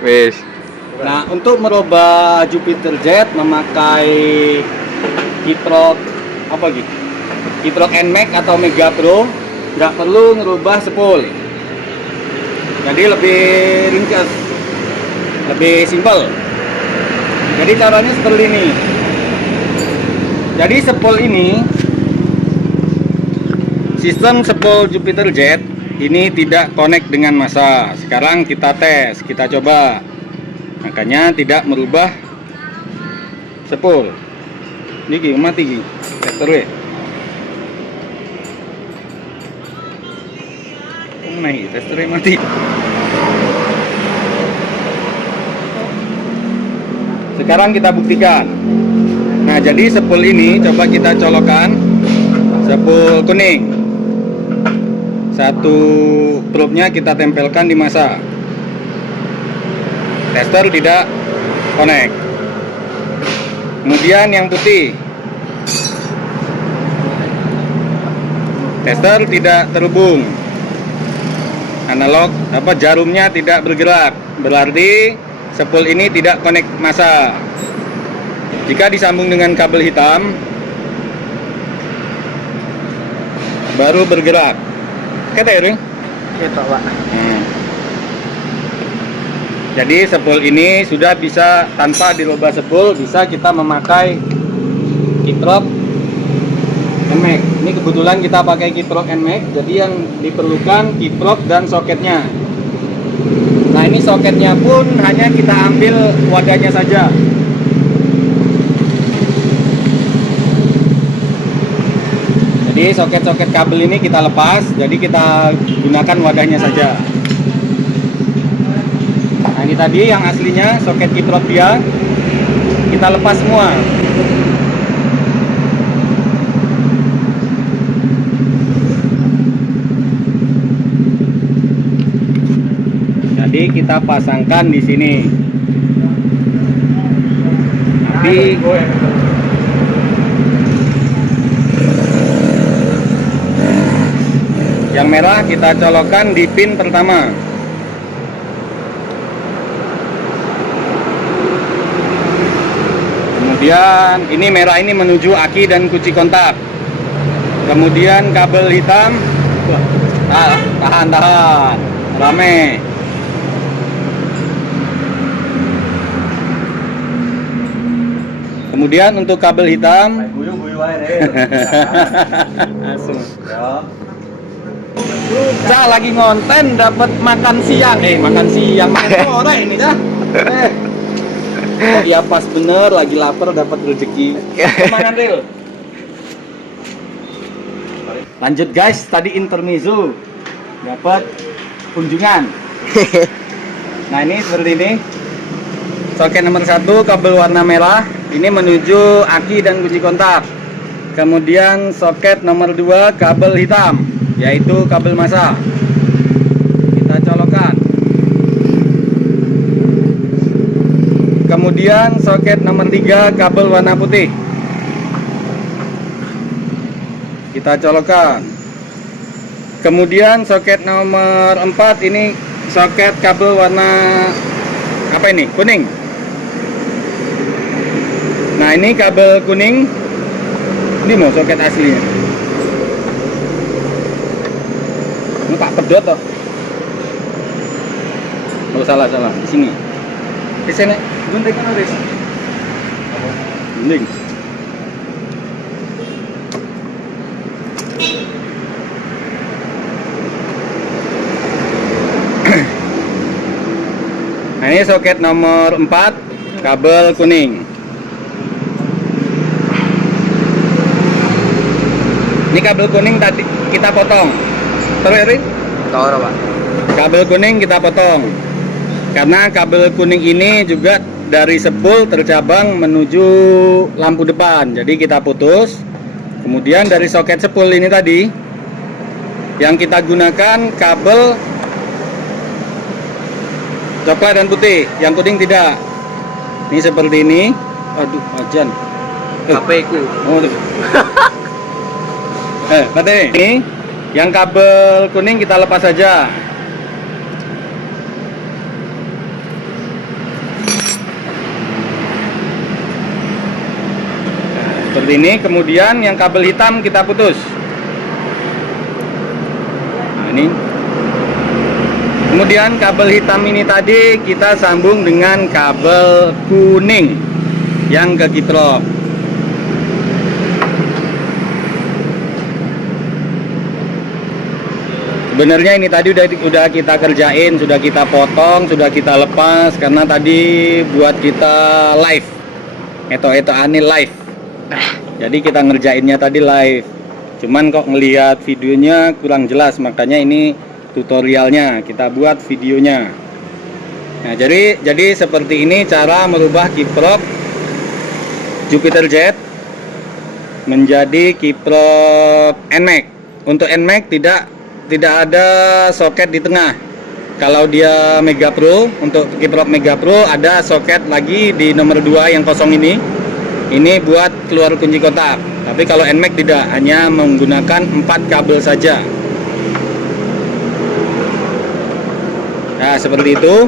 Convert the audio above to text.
Wis. Nah, untuk merubah Jupiter Jet memakai Kitrok apa gitu? Kitrok NMAX atau Mega Pro, nggak perlu ngerubah spool. Jadi lebih ringkas, lebih simpel. Jadi caranya seperti ini. Jadi spool ini, sistem spool Jupiter Jet ini tidak connect dengan massa. Sekarang kita tes, kita coba. Makanya tidak merubah spool. Ini gini mati gini. Tester ya. Naik testernya mati. Sekarang kita buktikan. Nah, jadi spool ini coba kita colokan spool kuning. Satu probe-nya kita tempelkan di massa. Tester tidak connect. Kemudian yang putih. Tester tidak terhubung. Analog jarumnya tidak bergerak. Berarti spool ini tidak connect massa. Jika disambung dengan kabel hitam baru bergerak. Kata ya, Pak. Jadi spool ini sudah bisa tanpa dirubah spool, bisa kita memakai Kitrok NMAX. Ini kebetulan kita pakai Kitrok NMAX, jadi yang diperlukan Kitrok dan soketnya. Nah, ini soketnya pun hanya kita ambil wadahnya saja. Jadi soket-soket kabel ini kita lepas, jadi kita gunakan wadahnya saja. Nah, ini tadi yang aslinya soket Kitrok dia, kita lepas semua. Jadi kita pasangkan di sini. Tapi yang merah kita colokkan di pin pertama. Kemudian ini merah ini menuju aki dan kunci kontak. Kemudian kabel hitam, tahan, rame. Kemudian untuk kabel hitam, Cah lagi ngonten dapat makan siang, makan sore ini dah. Oh iya pas bener lagi lapar dapat rezeki. Kemana Ril? Lanjut guys, tadi intermezzo dapat kunjungan. Nah ini seperti ini. Soket nomor 1 kabel warna merah ini menuju aki dan kunci kontak. Kemudian soket nomor 2 kabel hitam, yaitu kabel massa. Kita colokkan. Kemudian soket nomor 3 kabel warna putih. Kita colokkan. Kemudian soket nomor 4 ini soket kabel warna apa ini? Kuning. Nah, ini kabel kuning. Ini mau soket aslinya. Ini Pak pedot toh. Oh, salah. Di sini. Di sini. Gunting kan harus. Gunting. Nah, ini soket nomor 4 kabel kuning. Ini kabel kuning tadi kita potong. Terus Rin? Tahu Pak. Kabel kuning kita potong. Karena kabel kuning ini juga dari spool tercabang menuju lampu depan. Jadi kita putus. Kemudian dari soket spool ini tadi yang kita gunakan kabel coklat dan putih, yang kuning tidak. Ini seperti ini. Aduh, ajan. HP ku. Oh, berarti ini yang kabel kuning kita lepas saja. seperti ini. Kemudian yang kabel hitam kita putus. Nah, ini. Kemudian kabel hitam ini tadi kita sambung dengan kabel kuning yang ke kiprok. Sebenarnya ini tadi udah kita kerjain, sudah kita potong, sudah kita lepas karena tadi buat kita live. Itu aneh live. Jadi kita ngerjainnya tadi live. Cuman kok ngelihat videonya kurang jelas, makanya ini tutorialnya, kita buat videonya. Nah, jadi seperti ini cara merubah kiprok Jupiter Jet menjadi kiprok NMAX. Untuk NMAX tidak ada soket di tengah. Kalau dia Mega Pro, untuk kiprok Mega Pro ada soket lagi di nomor 2 yang kosong ini. Ini buat keluar kunci kotak. Tapi kalau NMAX tidak, hanya menggunakan 4 kabel saja. Nah, seperti itu.